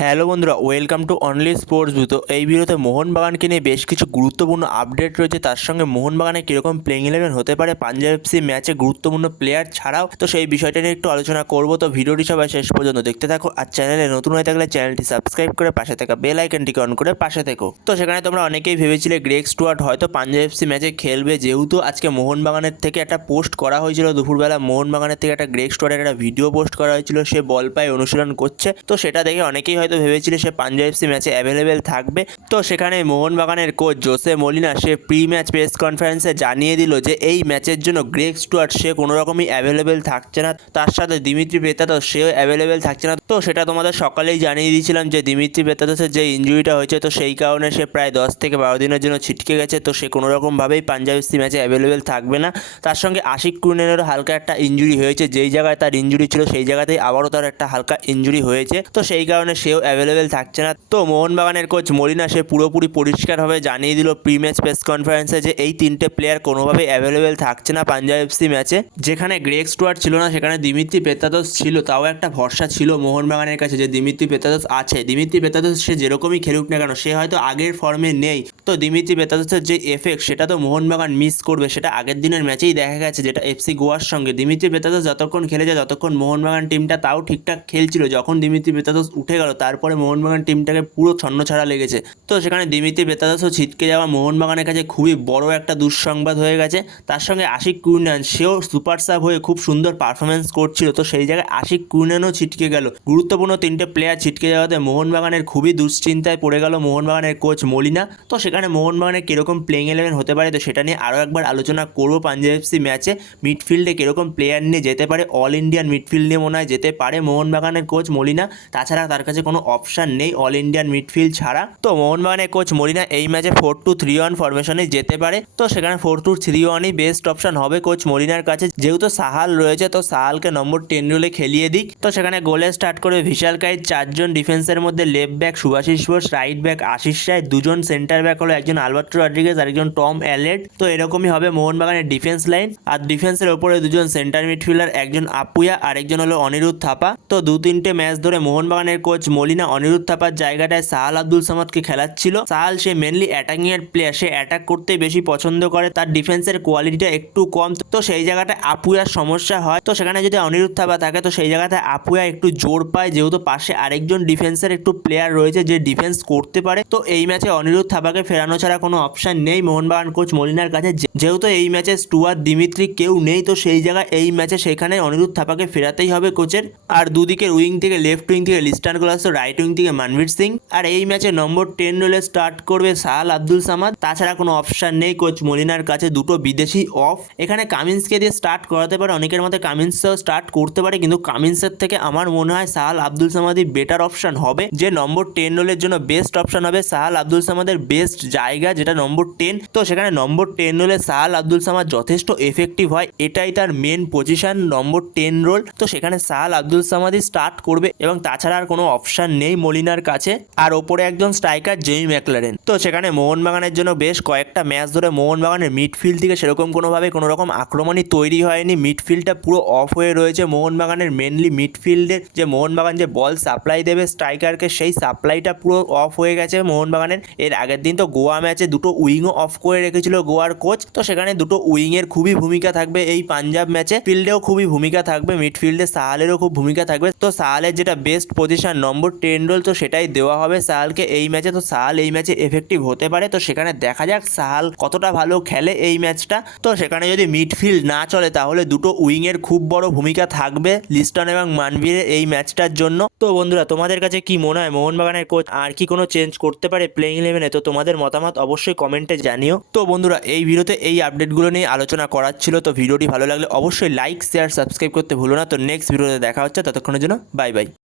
Hello বন্ধুরা, welcome to only sports view তো এই ভিডিওতে মোহনবাগানকে নিয়ে বেশ কিছু গুরুত্বপূর্ণ আপডেট রয়েছে। তার সঙ্গে মোহনবাগানে কীরকম প্লেইং ইলেভেন হতে পারে, পাঞ্জাব এফসি ম্যাচে গুরুত্বপূর্ণ প্লেয়ার ছাড়াও, তো সেই বিষয়টা নিয়ে একটু আলোচনা করব। তো ভিডিওটি সবাই শেষ পর্যন্ত দেখতে থাকো আর চ্যানেলে নতুন হয়ে থাকলে চ্যানেলটি সাবস্ক্রাইব করে পাশে থাকা বেল আইকনটিকে অন করে পাশে থেকো। তো সেখানে তোমরা অনেকেই ভেবেছিলে গ্রেক স্টুয়ার্ট হয়তো পাঞ্জাব এফসি ম্যাচে খেলবে। যেহেতু আজকে মোহনবাগানের থেকে একটা পোস্ট করা হয়েছিল, দুপুরবেলা মোহনবাগানের থেকে একটা গ্রেক স্টুয়ার্টের একটা ভিডিও পোস্ট করা হয়েছিল। সে বল পায়ে অনুশীলন করছে। তো সেটা দেখে অনেকেই হয়তো ভেবেছিল সে পাঞ্জাব এফসি ম্যাচে অ্যাভেলেবেল থাকবে। তো সেখানে মোহনবাগানের কোচ জোসে মলিনা, সে প্রি ম্যাচ প্রেস কনফারেন্সে জানিয়ে দিল যে এই ম্যাচের জন্য গ্রেক স্টুয়ার্ট সে কোনো রকমই অ্যাভেলেবেল থাকছে না। তার সাথে দিমিত্রি পেতাতো সেও অ্যাভেলেবেল থাকছে না। তো সেটা তোমাদের সকালেই জানিয়ে দিয়েছিলাম যে দিমিত্রি পেতাতোসের যে ইঞ্জুরিটা হয়েছে, তো সেই কারণে সে প্রায় দশ থেকে বারো দিনের জন্য ছিটকে গেছে। তো সে কোনো রকমভাবেই পাঞ্জাব এফসি ম্যাচে অ্যাভেলেবেল থাকবে না। তার সঙ্গে আশিক কুইনেরও হালকা একটা ইঞ্জুরি হয়েছে। যেই জায়গায় তার ইঞ্জুরি ছিল, সেই জায়গাতেই আবারও তার একটা হালকা ইঞ্জুরি হয়েছে। তো সেই কারণে সেও অ্যাভেলেবেল থাকছে না। তো মোহনবাগানের কোচ মলিনা সে পুরোপুরি পরিষ্কারভাবে জানিয়ে দিল প্রি ম্যাচ প্রেস কনফারেন্সে যে এই তিনটে প্লেয়ার কোনোভাবেই অ্যাভেলেবেল থাকছে না পাঞ্জাব এফসি ম্যাচে যেখানে গ্রেক স্টুয়ার ছিল না, সেখানে দিমিত্রি পেতাদোস ছিল, তাও একটা ভরসা ছিল মোহনবাগানের কাছে যে দিমিত্রি পেতাদোস আছে। দিমিত্রি পেতাদোস সে যেরকমই খেলুক না কেন, সে হয়তো আগের ফর্মে নেই। তো দিমিত্রি বেতাদসের যে এফেক্ট সেটা তো মোহনবাগান মিস করবে, সেটা আগের দিনের ম্যাচেই দেখা গেছে, যেটা এফসি গোয়ার সঙ্গে। দিমিত্রি বেতাদস যতক্ষণ খেলেছে, ততক্ষণ মোহনবাগান টিমটা তাও ঠিকঠাক খেলছিল। যখন দিমিত্রি বেতাদস উঠে গেল, তারপরে মোহনবাগান টিমটাকে পুরো ছন্নছাড়া লেগেছে। তো সেখানে দিমিত্রি বেতাদসও ছিটকে যাওয়া মোহনবাগানের কাছে খুবই বড় একটা দুঃসংবাদ হয়ে গেছে। তার সঙ্গে আশিক কুইনান সেও সুপার সাব হয়ে খুব সুন্দর পারফরমেন্স করছিল। তো সেই জায়গায় আশিক কুইনানও ছিটকে গেল। গুরুত্বপূর্ণ তিনটে প্লেয়ার ছিটকে যাওয়াতে মোহনবাগানের খুবই দুশ্চিন্তায় পড়ে গেল মোহনবাগানের কোচ মলিনা। তো সেখানে মোহনবাগানের কীরকম প্লেইং ইলেভেন হতে পারে তো সেটা নিয়ে আরও একবার আলোচনা করব পাঞ্জাব এফসি ম্যাচে মিডফিল্ডে কীরকম প্লেয়ার নিয়ে যেতে পারে? অল ইন্ডিয়ান মিডফিল্ড নিয়ে মনে হয় যেতে পারে। মোহনবাগানের কোচ মলিনা। তাছাড়া তার কাছে কোনো অপশান নেই অল ইন্ডিয়ান মিডফিল্ড ছাড়া। তো মোহনবাগানের কোচ মলিনা এই ম্যাচে ফোর টু থ্রি ওয়ান ফরমেশনে যেতে পারে। তো সেখানে ফোর টু থ্রি ওয়ানই বেস্ট অপশন হবে কোচ মলিনার কাছে। যেহেতু সাহাল রয়েছে, তো সাহালকে নম্বর টেন রুলে খেলিয়ে দিক। তো সেখানে গোলে স্টার্ট করে ভিশাল কাইট চারজন ডিফেন্সের মধ্যে left back Subhasish Bose right back Ashish Rai. দুজন সেন্টার ব্যাক হলো একজন আলবার্টো রড্রিগেজ আর একজন টম অ্যালেট। তো এরকমই হবে মোহনবাগানের ডিফেন্স লাইন আর ডিফেন্সের ওপরে দুজন সেন্টার মিডফিল্ডার একজন আপুয়া আর একজন হলো অনিরুদ্ধ থাপা। তো দু তিনটে ম্যাচ ধরে মোহনবাগানের কোচ মলিনা অনিরুদ্ধ থাপার জায়গাটায় সাহাল আব্দুল সামাদকে খেলাচ্ছিল। সাহাল, সে মেনলি অ্যাটাকিং এর প্লেয়ার সে অ্যাটাক করতেই বেশি পছন্দ করে। তার ডিফেন্সের কোয়ালিটিটা একটু কম। তো সেই জায়গাটায় আপুয়ার সমস্যা হয়। তো সেখানে যদি অনিরুদ্ধ থাপা থাকে, তো সেই জায়গাতে আপুয়া একটু জোর পায়। যেহেতু পাশে আরেকজন ডিফেন্সের একটু প্লেয়ার রয়েছে, যে ডিফেন্স করতে পারে। তো এই ম্যাচে অনিরুদ্ধ থাপাকে ফেরানো ছাড়া কোনো অপশন নেই। মোহনবাগান কোচ মলিনার কাছে যেহেতু এই ম্যাচে স্টুয়ার দিমিত্রি কেউ নেই, তো সেই জায়গায় এই ম্যাচে সেখানে অনিরুদ্ধ থাপাকে ফেরাতেই হবে কোচের আর দুদিকের উইং থেকে লেফট উইং থেকে লিস্টান গোলাস রাইট উইং থেকে মানবীর সিং। আর এই ম্যাচে নম্বর টেন রোলে স্টার্ট করবে সাহাল আব্দুল সামাদ। তাছাড়া কোনো অপশান নেই কোচ মলিনার কাছে, দুটো বিদেশি অফ এখানে কামিন্সকে দিয়ে স্টার্ট করাতে পারে, অনেকের মতে কামিন্সও স্টার্ট করতে পারে, কিন্তু কামিন্সের থেকে আমার মনে হয় সাহাল আব্দুল সামাদই বেটার অপশান হবে। যে নম্বর টেন রোলের জন্য বেস্ট অপশন হবে সাহাল আব্দুল সামাদের বেস্ট জায়গা যেটা নম্বর টেন তো সেখানে নম্বর টেন রোলে সাহাল আব্দুল সামাদ যথেষ্ট এফেক্টিভ হয়। এটাই তার main position number ten role তো সেখানে সাহাল আব্দুল সামাদই স্টার্ট করবে এবং তাছাড়া আর কোনো অপশান নেই মলিনার কাছে। আর ওপরে একজন স্ট্রাইকার জেমি ম্যাকলারেন। তো সেখানে মোহনবাগানের জন্য বেশ কয়েকটা ম্যাচ ধরে মোহনবাগানের মিডফিল্ড থেকে সেরকম কোনোভাবে কোনো রকম আক্রমণই তৈরি হয়নি। মিডফিল্ডটা পুরো অফ হয়ে রয়েছে মোহনবাগানের মেনলি মিডফিল্ডের যে মোহনবাগান যে বল সাপ্লাই দেবে স্ট্রাইকারকে সেই সাপ্লাইটা পুরো অফ হয়ে গেছে মোহনবাগানের। এর আগের দিন তো গোয়া ম্যাচে দুটো উইংও অফ করে রেখেছিল গোয়ার কোচ। তো সেখানে দুটো উইংয়ের খুবই ভূমিকা থাকবে এই পাঞ্জাব ম্যাচে। ফিল্ডেও খুবই ভূমিকা থাকবে, মিডফিল্ডে সাহালেরও খুব ভূমিকা থাকবে। তো সাহালের যেটা best position number ten role তো সেটাই দেওয়া হবে সাহালকে এই ম্যাচে। তো সাহাল এই ম্যাচে এফেক্টিভ হতে পারে। তো সেখানে দেখা যাক সাহাল কতটা ভালো খেলে এই ম্যাচটা। তো সেখানে যদি মিডফিল্ড না চলে, তাহলে দুটো উইংয়ের খুব বড় ভূমিকা থাকবে লিস্টন এবং মানবীরের এই ম্যাচটার জন্য। তো বন্ধুরা, তোমাদের কাছে কি মনে হয়? মোহনবাগানের কোচ আর কি কোনো চেঞ্জ করতে পারে প্লেইং ইলেভেনে তো তোমাদের মতামত অবশ্যই কমেন্টে জানিও। তো বন্ধুরা, এই ভিডিওতে এই আপডেটগুলো নিয়ে আলোচনা করার ছিল। তো ভিডিওটি ভালো লাগলে অবশ্যই লাইক, শেয়ার, সাবস্ক্রাইব করতে ভুলো না। তো নেক্সট ভিডিওতে দেখা হচ্ছে। ততক্ষণের জন্য বাই বাই।